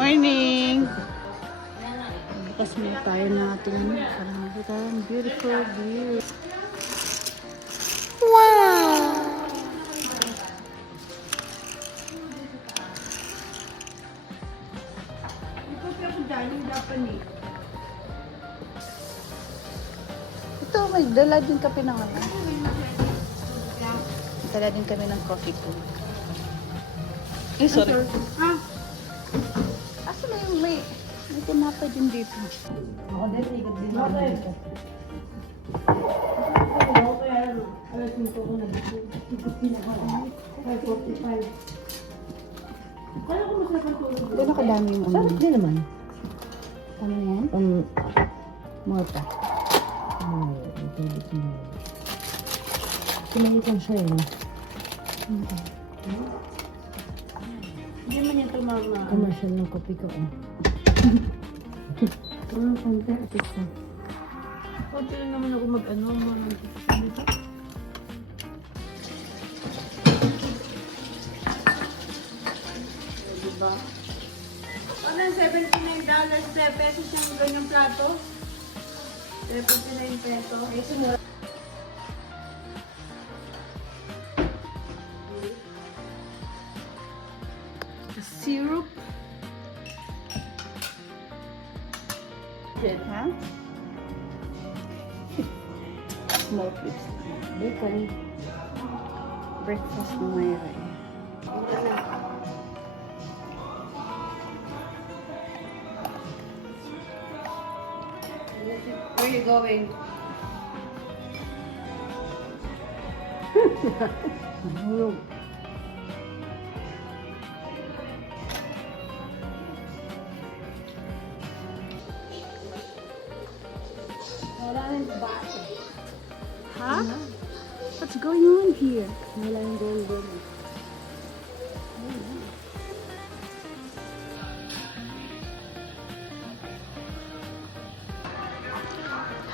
Morning! Bukas muna tayo natin para makita ang beautiful view. Wow! Ito, may dala din kami ng ano. Dala din kami ng coffee po. Eh, sorry. Asa na yung may tinapa din dito. Ako din, ikot din ako dito. Alas nito ko na dito. Ikot din ako. 5:45. Kaya ko masarap ang tulog. Ito nakadami yung ano. Sarap din naman. Tama na yan? Morta. Ito dito mo. Sinalitan siya eh. Hindi man yung tumama. Commercial ng kopi ko eh. Konti. Pizza. Konti lang naman ako mag-ano. Dito. Diba? Ano yung $79 pesos yung ganyang plato? 79 peso. Eh, sumura. Syrup. Ha? Small clips. Bacon. Breakfast na mayroon. Where are you going? Mahulog. Wala nang baso. Huh? What's going on here? Wala nang golden.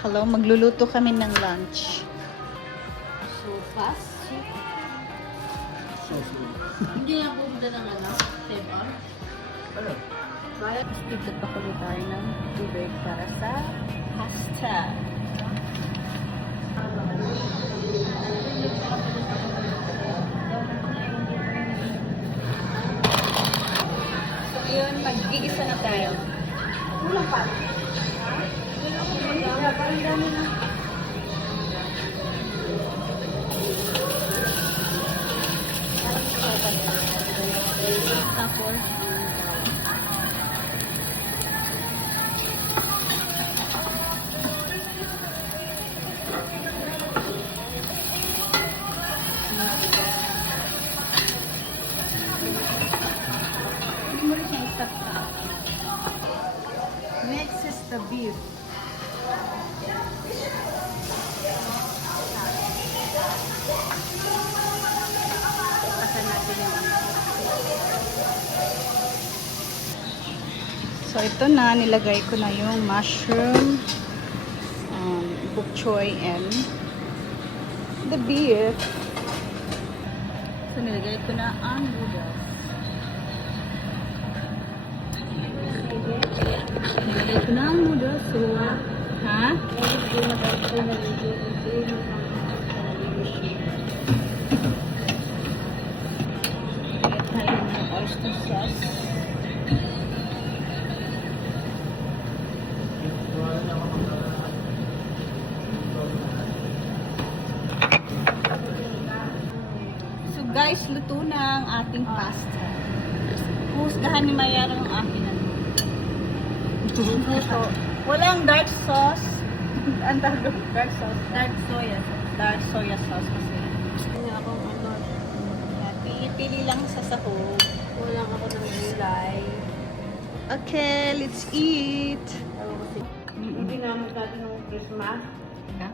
Hello, magluluto kami ng lunch. So fast. Hindi na pumunta ng ano? Table? Tapos dito pa kulit tayo ng tubig para sa pasta. So yun, mag-iisa na tayo. Kulang pa. Parang dami na. Tapos, next is the beef. Pasan natin yung so ito na, nilagay ko na yung mushroom, bok choy, and the beef. So nilagay ko na ang noodles. Nilagay ko na ang noodles. So, ha? Lagay tayo ng oyster sauce. So guys, luto na ang ating pasta. Husgahan ni Mayara ang akin. So, walang dark sauce. Ang tawag doon, dark sauce. Dark soya sauce. Dark soya sauce kasi. Hindi ako ano. Pili lang sa sahog. Kulang ako ng gulay. Okay, let's eat. Ewan ko si... Yung ginamit natin ng Christmas. Yeah?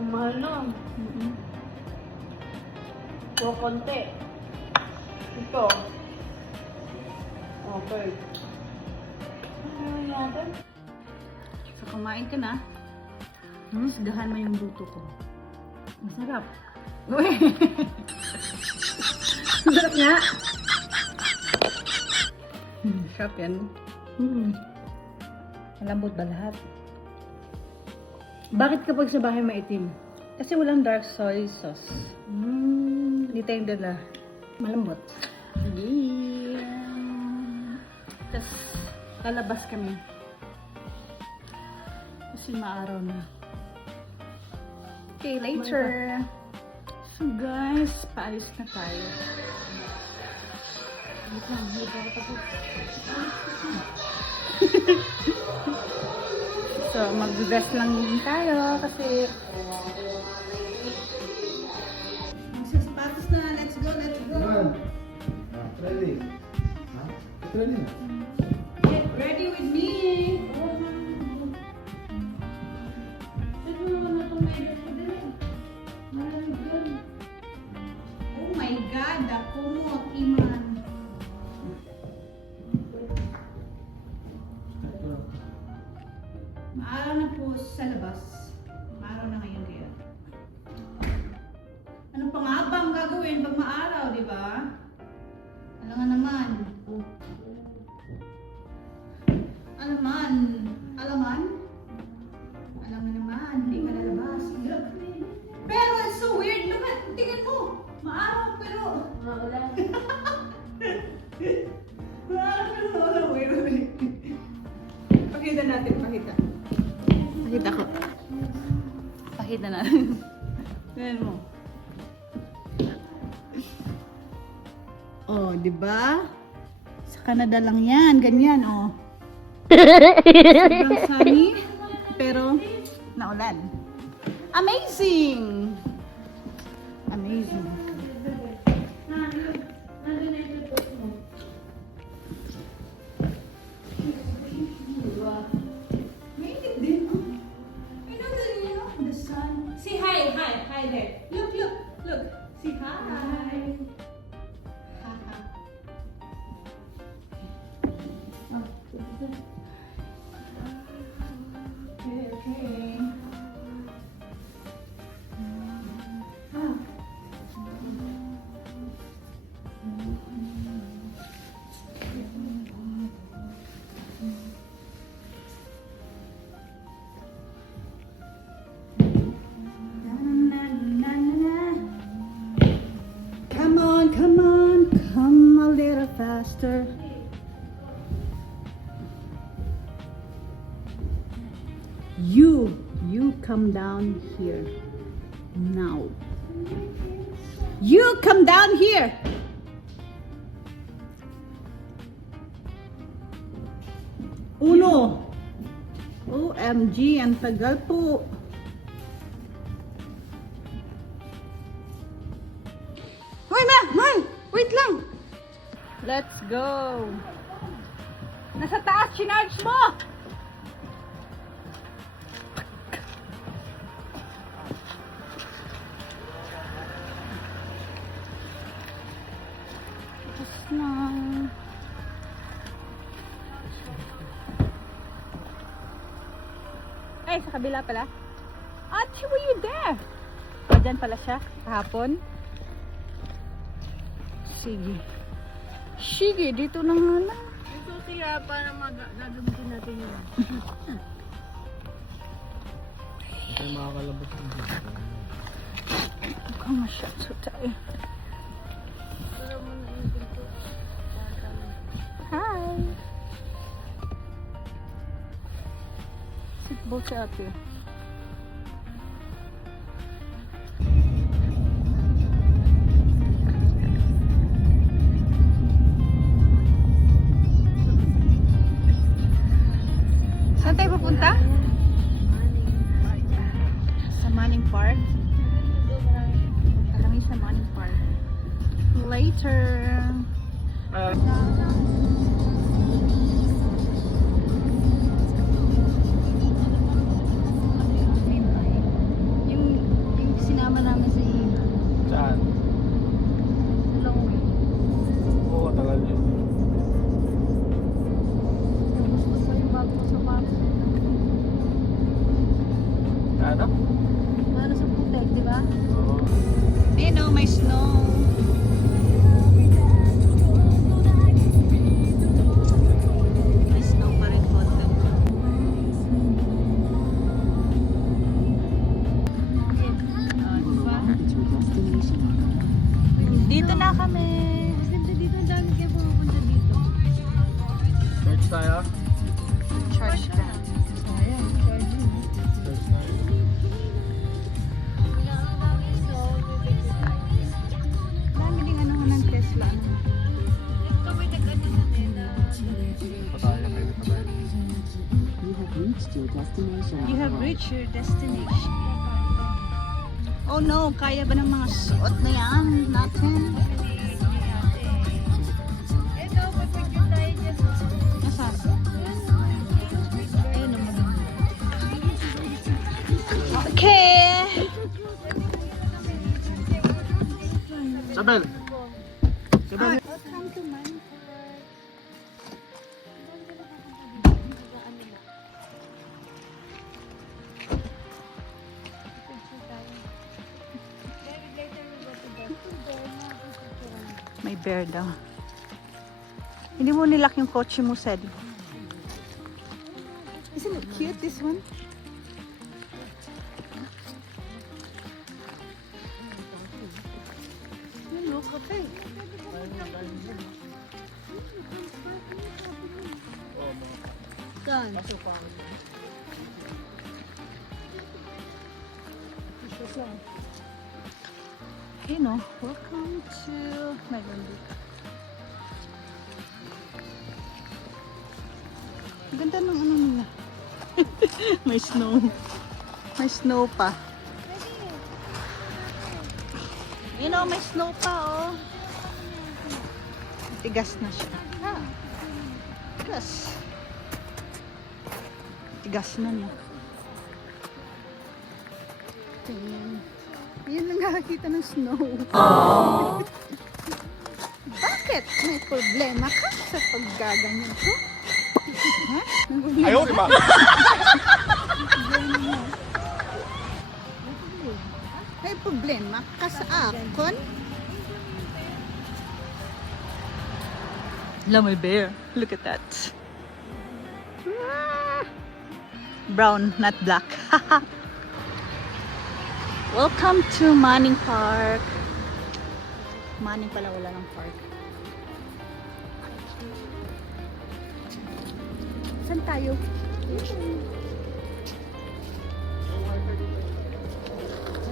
Ang mahal nun. So, konti. Ito. Okay. Ano natin? So, kumain ka na. Husgahan mo yung luto ko. Masarap. Uy! Masarap nga. Sarap yan. Malambot ba lahat? Bakit kapag sa bahay maitim? Kasi walang dark soy sauce. Hindi tayong dala. Malambot. Yeah. Tapos, lalabas kami. Kasi maaraw na. Okay, later. So guys, paalis na tayo. Wait lang, wait ako tapos. So, mag-dress lang din tayo kasi magsasapatos na. Let's go, let's go. Ready? Ready? Get ready with me. Oh my God, ako mo, Iman. Maaraw na po sa labas. Maaraw na ngayon kaya. Ano pa nga ba ang gagawin pag maaraw, di ba? Ano nga naman? Alaman. Alaman? Alam mo naman, hindi ka lalabas. Look. Pero it's so weird. Look at, tingnan mo. Maaraw pero... Maaraw pero wala. Wait. Pakita natin, pakita. Pakita ko. Pakita natin. Tingnan mo. Oh, di ba? Sa Canada lang yan, ganyan, oh. Sobrang sunny, pero naulan. Amazing! Amazing. Mainit din, oh. You know, the sun. Say hi, hi there. Look. Say hi. Okay. Come a little faster. You come down here now. You come down here. Uno. OMG, ang tagal po. Hoy, Mal! Wait lang! Let's go! Nasa taas, chinarge mo! Tapos na. Ay, sa kabila pala. Ate, were you there? O, dyan pala siya, kahapon. Sige, dito na nga lang. Ito siya para gagamitin natin yun. Ay, makakalabas ng dito. Mukhang masyado tayo. Hi! Seatbelt si ate. Saan tayo pupunta? Sa Manning Park. Punta kami sa Manning Park. Later. Yung sinama namin sa iyo. Saan? Long way. Oo, tagal yun. Gusto ko yung bago ko sa park. Ano? Para sa putek, di ba? Oo. Ayun o, may snow. your destination. You have reached your destination. Oh no, kaya ba ng mga suot na yan natin? Nasaan? Ayun naman. Okay. Sabel! Sabel! Welcome to my May bear daw. Hindi mo nilak yung kotse mo, said. Isn't it cute, this one? You look okay. Saan? You know, welcome to Magundi. Ganda ng ano nila. May snow. May snow pa. You know, may snow pa, oh. Tigas na siya. Tigas. Tigas na niya. Tingnan. Yun lang nakakita ng snow. Bakit? May problema ka sa paggaganyan ko? Ha? Ayaw, di ba? May problema ka sa akon? Hello, my bear. Look at that. Brown, not black. Welcome to Manning Park. Manning pala, wala ng park. Saan tayo?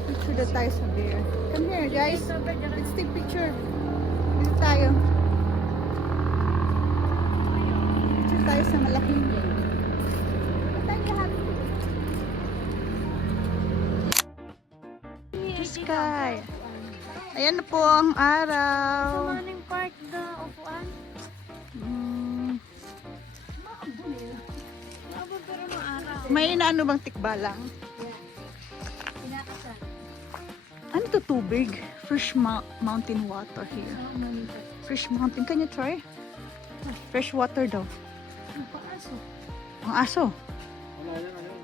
Picture na tayo sa bear. Come here, guys. Let's take picture. Dito tayo. Picture tayo sa malaking bear. Sky. Ayan na po ang araw. Morning park the upuan. Maabot pero ng araw. May inaano bang tikbalang? Pinakasan. Ano to, tubig? Fresh mountain water here. Fresh mountain. Can you try? Fresh water daw. Ang paaso. Ang aso. Wala yan, ano yun?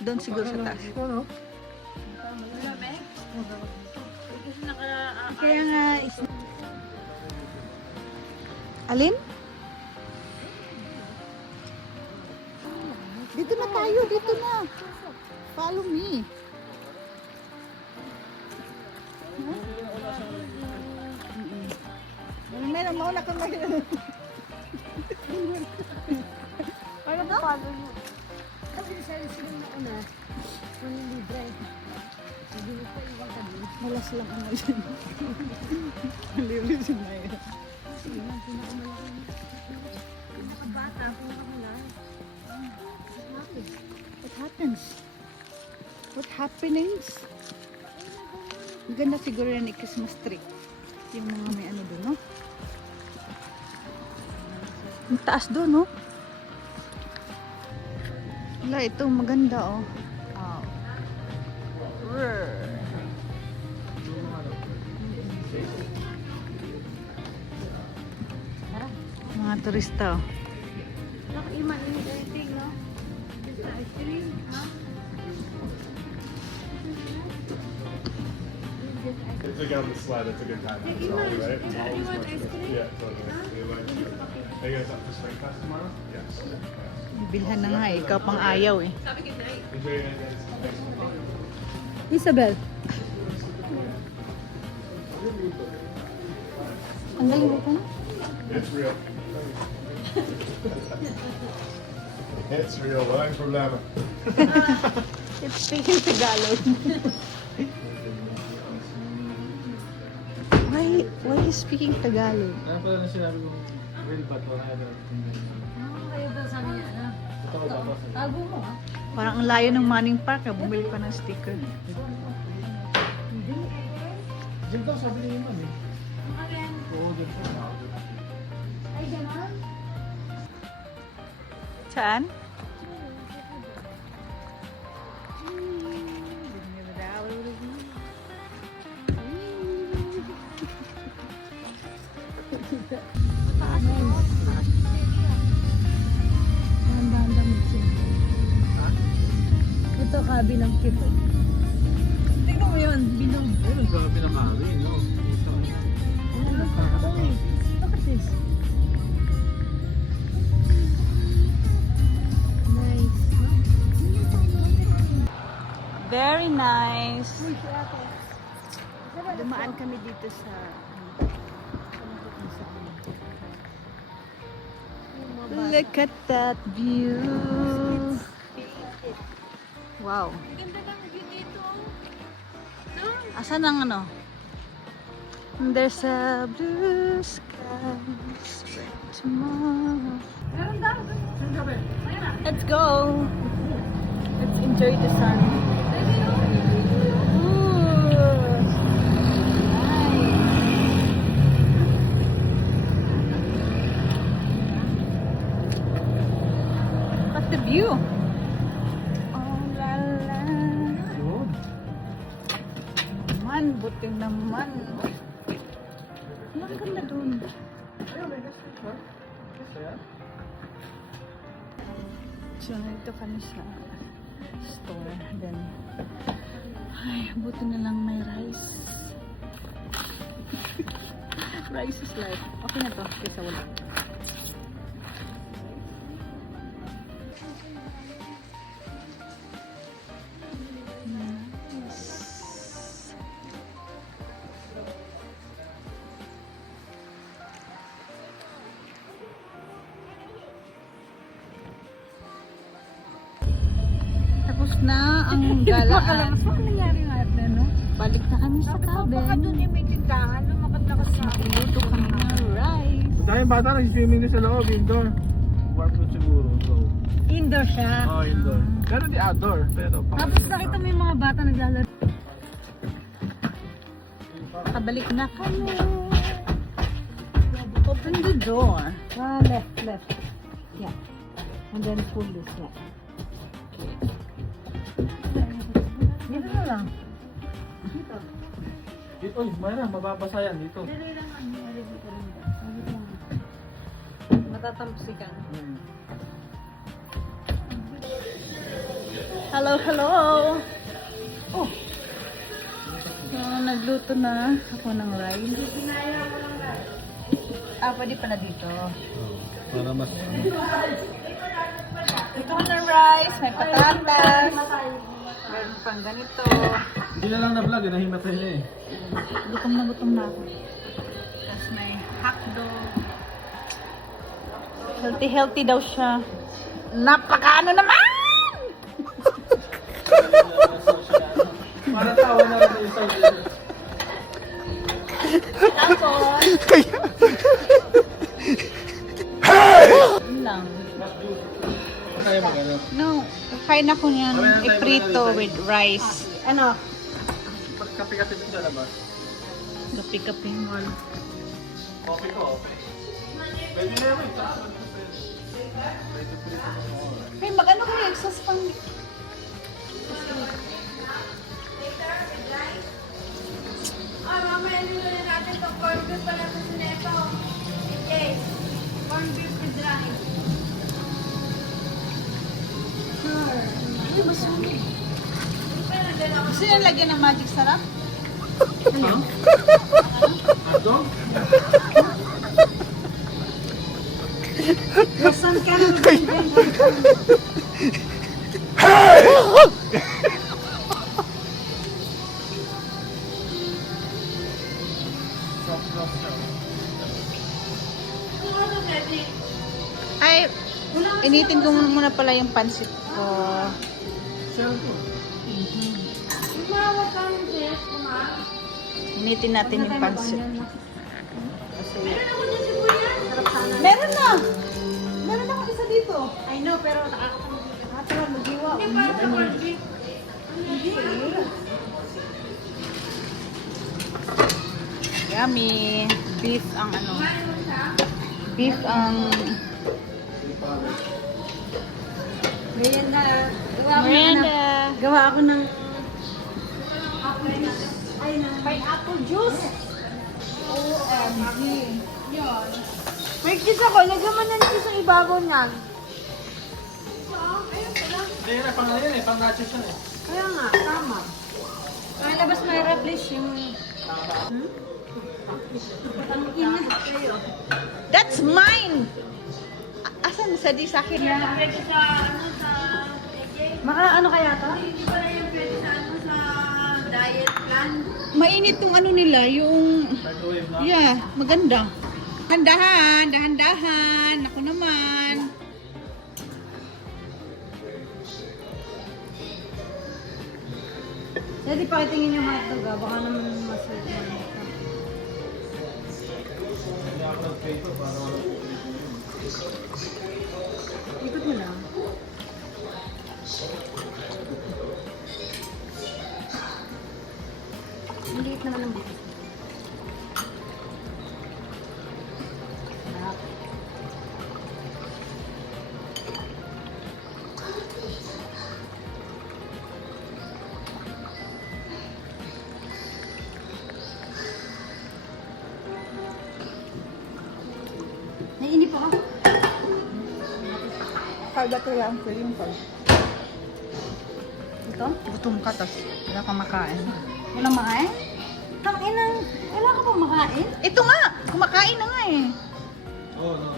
Doon siguro sa taas. Ito, no? Kaya nga Alin? Dito na tayo, dito na. Follow me. Meron mo na kami. Para ba? Follow mo. Kasi sila na una. Kung libre. Sabi mo pa iwan kami. Malas lang ang dyan. Maliwis na yun. Sige man, pinakamalaki. Pinakabata, pinakamalaki. What happens? What happenings? Maganda siguro yan ni Christmas tree. Yung mga may ano doon, no? Ang taas doon, no? Wala, ito maganda, oh. Oh. Rrrr. Mga turista, oh. Nakaiman yung dating, no? Just ice cream, ha? It's like on the sled, it's a good time. Hey, It's all Iman, right. is anyone ice cream? Yeah, totally. Are you guys up for spring fest tomorrow? Yes. Bilhan na nga, eh. Ikaw pang ayaw, eh. Enjoy your night, guys. Thanks. Isabel. Ang galing ito, no? It's real. It's real. Walang problema. It's speaking Tagalog. Why is speaking Tagalog? Ano pala na sinabi kong real bat? Wala na. Kayo daw sabi niya, ano? Tago mo ha? Parang ang layo ng Manning Park. Bumili pa ng sticker. Diyan daw, sabi niya yun eh. Oo, diyan po. Ay, gano'n? Saan? Handa-handa magsimba. Ito kabilang kito. Tingnan mo yun, binog. Ayun, ang grabe ng kari, no? Ano? Uy, look at this. Nice. Very nice. Uy, si ate. Dumaan kami dito sa... Look at that view. Wow. Ganda ng view dito. Asan ang ano? There's a blue sky straight tomorrow. Meron daw. Let's go. Let's enjoy the sun. Ooh. Nice. Look at the view. Oh la la. Yun. Man, buti naman. Ang ganda dun. So, nandito kami sa store. Then, ay, buti na lang may rice. Rice is life. Okay na to, kaysa wala. Nice. Tapos na ang galaan. Ano nangyari natin, no? Balik na kami sa Baka cabin. doon yung may tindahan, lumakad na kasi ako. Luto kami ng rice. Kung tayong bata, nag-swimming din sa loob, indoor. Warm food siguro, so. Indoor siya. Oh, indoor. Pero di outdoor, pero Tapos nakita mo yung mga bata naglalaro. Nakabalik na kami. Open the door. Left. Yeah. And then pull this, yeah. Dito na lang. Dito. Dito, oy, Mayra, mababasa yan dito. Dito lang ang nangyari dito lang. Dito lang. Matatamsikan. Hmm. Hello, hello! Oh! So, nagluto na ako ng rice. Ah, pwede pala dito. Para mas... Ito na rice, may patatas. Meron pang ganito. Hindi na lang na-vlog, nahimatay na eh. Gutom na ako. Tapos may hotdog. Healthy daw siya. Napakaano naman! Para tawa na rin yung sound dito. Tapos, yun lang. Kaya mo gano'n. No, kain ako niyan. Iprito with rice. Ano? Kape-kape din sa labas. Gapi-gapi mo. Coffee ko, okay. Pwede na yun, Hey, mag-ano kayo? Exhaust pang... Mamaya nyo na natin itong corn beef pala sa sineto. Okay. Corn beef with rice. Sure. Ay, masunog. Gusto niyo lagyan ng magic sarap? Ano? Hotdog? Lasan ka na. Ay, initin ko muna pala yung pansit ko. Umawag ka ng dress, umawag. Initin natin yung pansit. Meron ako ng sibuyas. Sarap sana. Meron na! Meron akong isa dito. I know, pero nakakatawa mag-iwa. Hindi para sa corned beef. Yummy. Beef ang ano. Kumain mo siya? Beef ang... Merienda. Gawa ako ng... Ay, ng pineapple juice. OMG. May kiss ako. Lagyan mo ng kiss ang ibabaw niyan. Hindi yun, pang ano yun eh, pang nachos yun eh. Kaya nga, tama. Ay, labas may rablis yung... Ang ina kayo. That's mine! Asan sa di sa akin? Pwede sa ano sa Maka ano kaya to? hindi pala yung pwede sa ano sa diet plan. Mainit tong ano nila, yung... Microwave na. Yeah, maganda. Dahan-dahan, dahan-dahan. Ako naman. Jadi pakitingin yung hotdog ah. Baka naman masweet na ito. Hindi ako nag-paper para wala po. Ikot mo lang. Ang liit naman ng bukas. Sarap. Naiinip ako. Kalda ko yan, pwede yung kalda. Ito? Gutom ka, tas wala kang makain. Walang makain? Tanginang, wala ka pang makain? Ito nga! Kumakain na nga eh. Oo, no.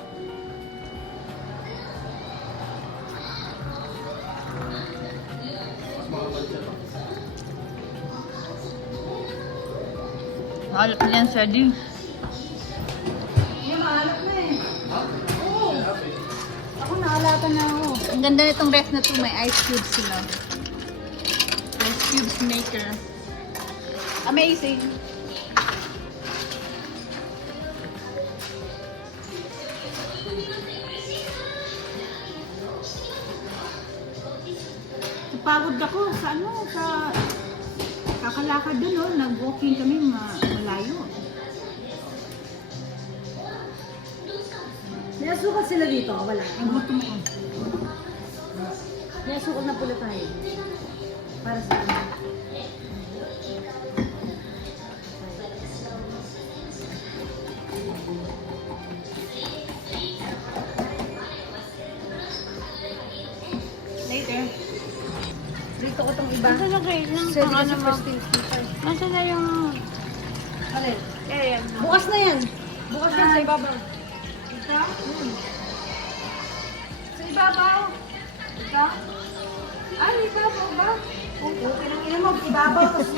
Mas makapal siya pa. Halap niyan, Sadi. Yung maalap na eh. Oo. Ako naalatan na ako. Ang ganda nitong ref na to, may ice cubes sila. Ice cubes maker. Amazing. Napagod ako sa ano, sa kakalakad dun, oh. Nag-walking kami malayo. May asukal sila dito, wala. Ang gutom ko. May asukal na pula tayo. Para sa ano. Later. Dito ko tong iba. Nasaan na kayo? Sa ano mo? Nasaan na yung... Alin? Ayan. Bukas na yan. Bukas yan sa ibabaw. Ito? Sa ibabaw. Ito? Ay, ibabaw ba? Okay lang ina mo. Ibabaw. Tapos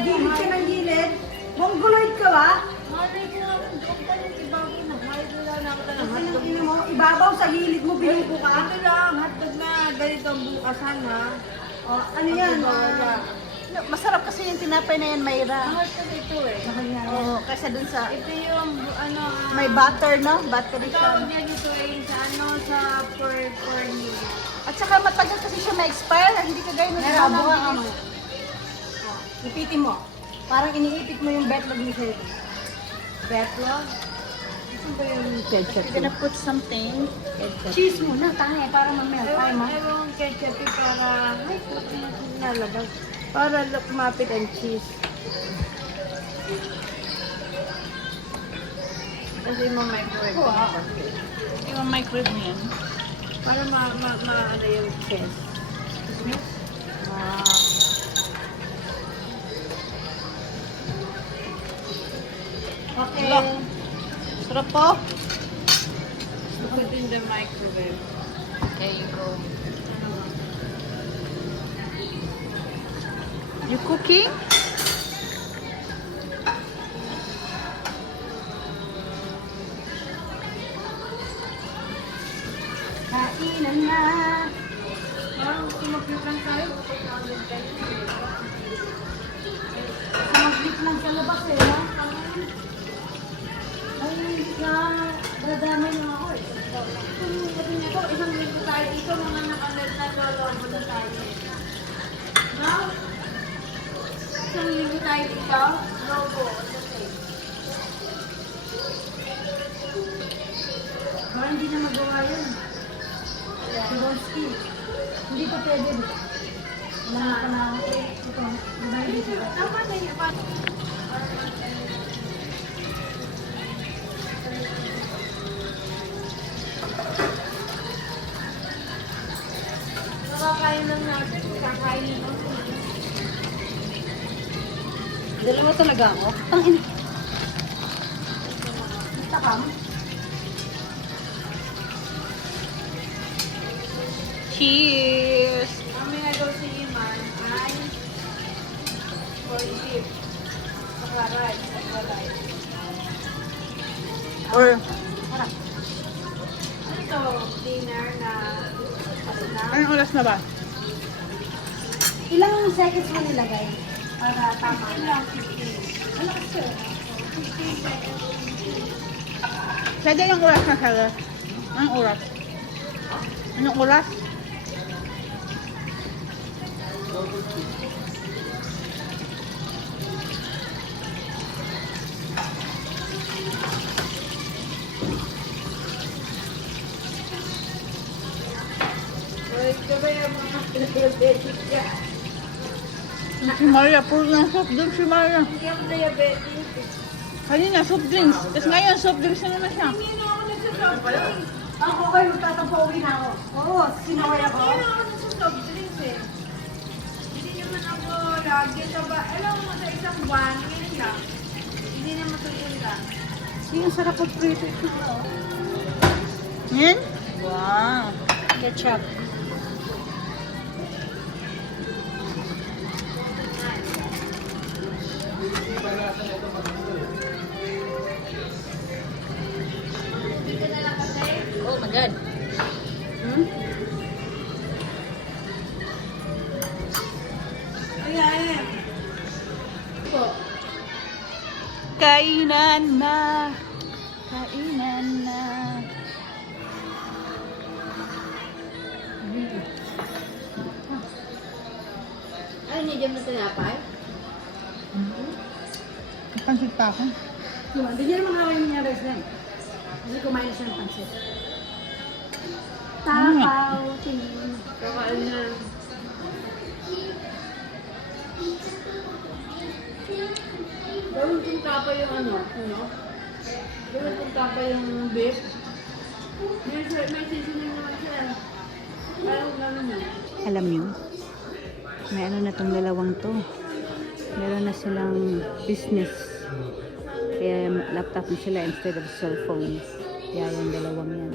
gilid ka ng gilid. Mongoloid ka ba? Malay ko nga. Huwag ka yung ibabaw na. Malay ko lang naman ng Okay lang hotdog. ina mo. Ibabaw sa gilid mo. Binuko ka. Ito lang, hotdog na ganito ang bukasan ha. O, ano yan? Wala. Masarap kasi yung tinapay na yan, Ang Mayra. hotdog ito eh. Oo, kaysa dun sa... Ito yung ano... May butter, no? Buttery Ang tawag siya. niya dito ay sa ano sa cornmeal. At saka matagal kasi siya ma-expire. Hindi ka gaya nung Meron, buka ka sinabi. mo. Ipitin mo. Parang iniipit mo yung betlog ni Sir. Betlog? Saan ba yung ketchup? You're gonna put something. Cheese muna, tayo, para mamaya. Tayo mo. Ewan ketchup eh, para... Ay, puti na nalabas. Para lumapit ang cheese. Kasi ma-microwave ko na kasi. Yung microwave mo yan. Para ano yung cheese. Okay. Look. Sarap po. Put it in the microwave. There you go. You cooking? Kainan na. Parang sumapit lang tayo. Sumaglit lang sa labas eh, no? Ay, na, dadamay lang ako eh. Kung tayo dito, mga nakalat na lolobo na tayo. No? Isang linggo tayo dito, lobo. Okay. Parang hindi na magawa yun. Si Ronski. Hindi ko pwede. Wala na pa na ako. Ito, diba dito? Tama na yun. Nakakain lang natin. Kakainin mo. Dalawa talaga ako. Ang ina. Takam. Cheers! Ang minagaw si Iman ay corned beef. Saklaray. Saklaray. Or, Ano ito? Dinner na pasuna? anong oras na ba? Ilang seconds mo nilagay? Para tama. Ilang 15. Ano kasi? 15 seconds. Pwede yung oras na Sarah. Anong oras? Anong oras? Wait ka ba yung mga diabetic ka? Si Maria, puro ng soft drinks si Maria. Hindi ako diabetic. Kanina, soft drinks. Tapos ngayon, soft drinks na naman siya. Hindi na ako nagsasoft drinks. Ako kayo, magtatapawin na ako. Oo, sinaway ako. Hindi na ako nagsasoft drinks eh. Hindi naman ako lagi sa ba. Alam mo, sa isang buwan, ngayon lang. Hindi na matutunda. Yung sarap ng prito ito. Yan? Wow. Ketchup. Oh my God. Ayan. Po. Kainan na. Kainan na. Ay, hindi mo tinapay? Pansit pa ako. Diba? Hindi niya naman kawin niya rice na eh. Hindi kumain na siya ng pansit. Takaw, tingin. Kakain na. Gawin kong tapa yung ano? Gawin kong tapa yung beef. May seasoning naman siya. Parang gano'n na. Alam niyo, may ano na tong dalawang to. Meron na silang business. Kaya laptop na sila instead of cellphone. Kaya yung dalawang yan.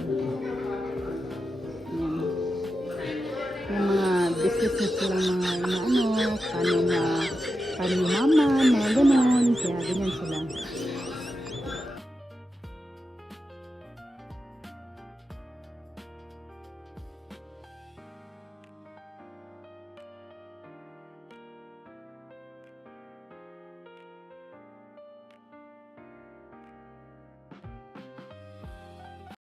Yan. Yung mga business na silang mga ano, paano yung mama, mga ganun. Kaya ganyan sila.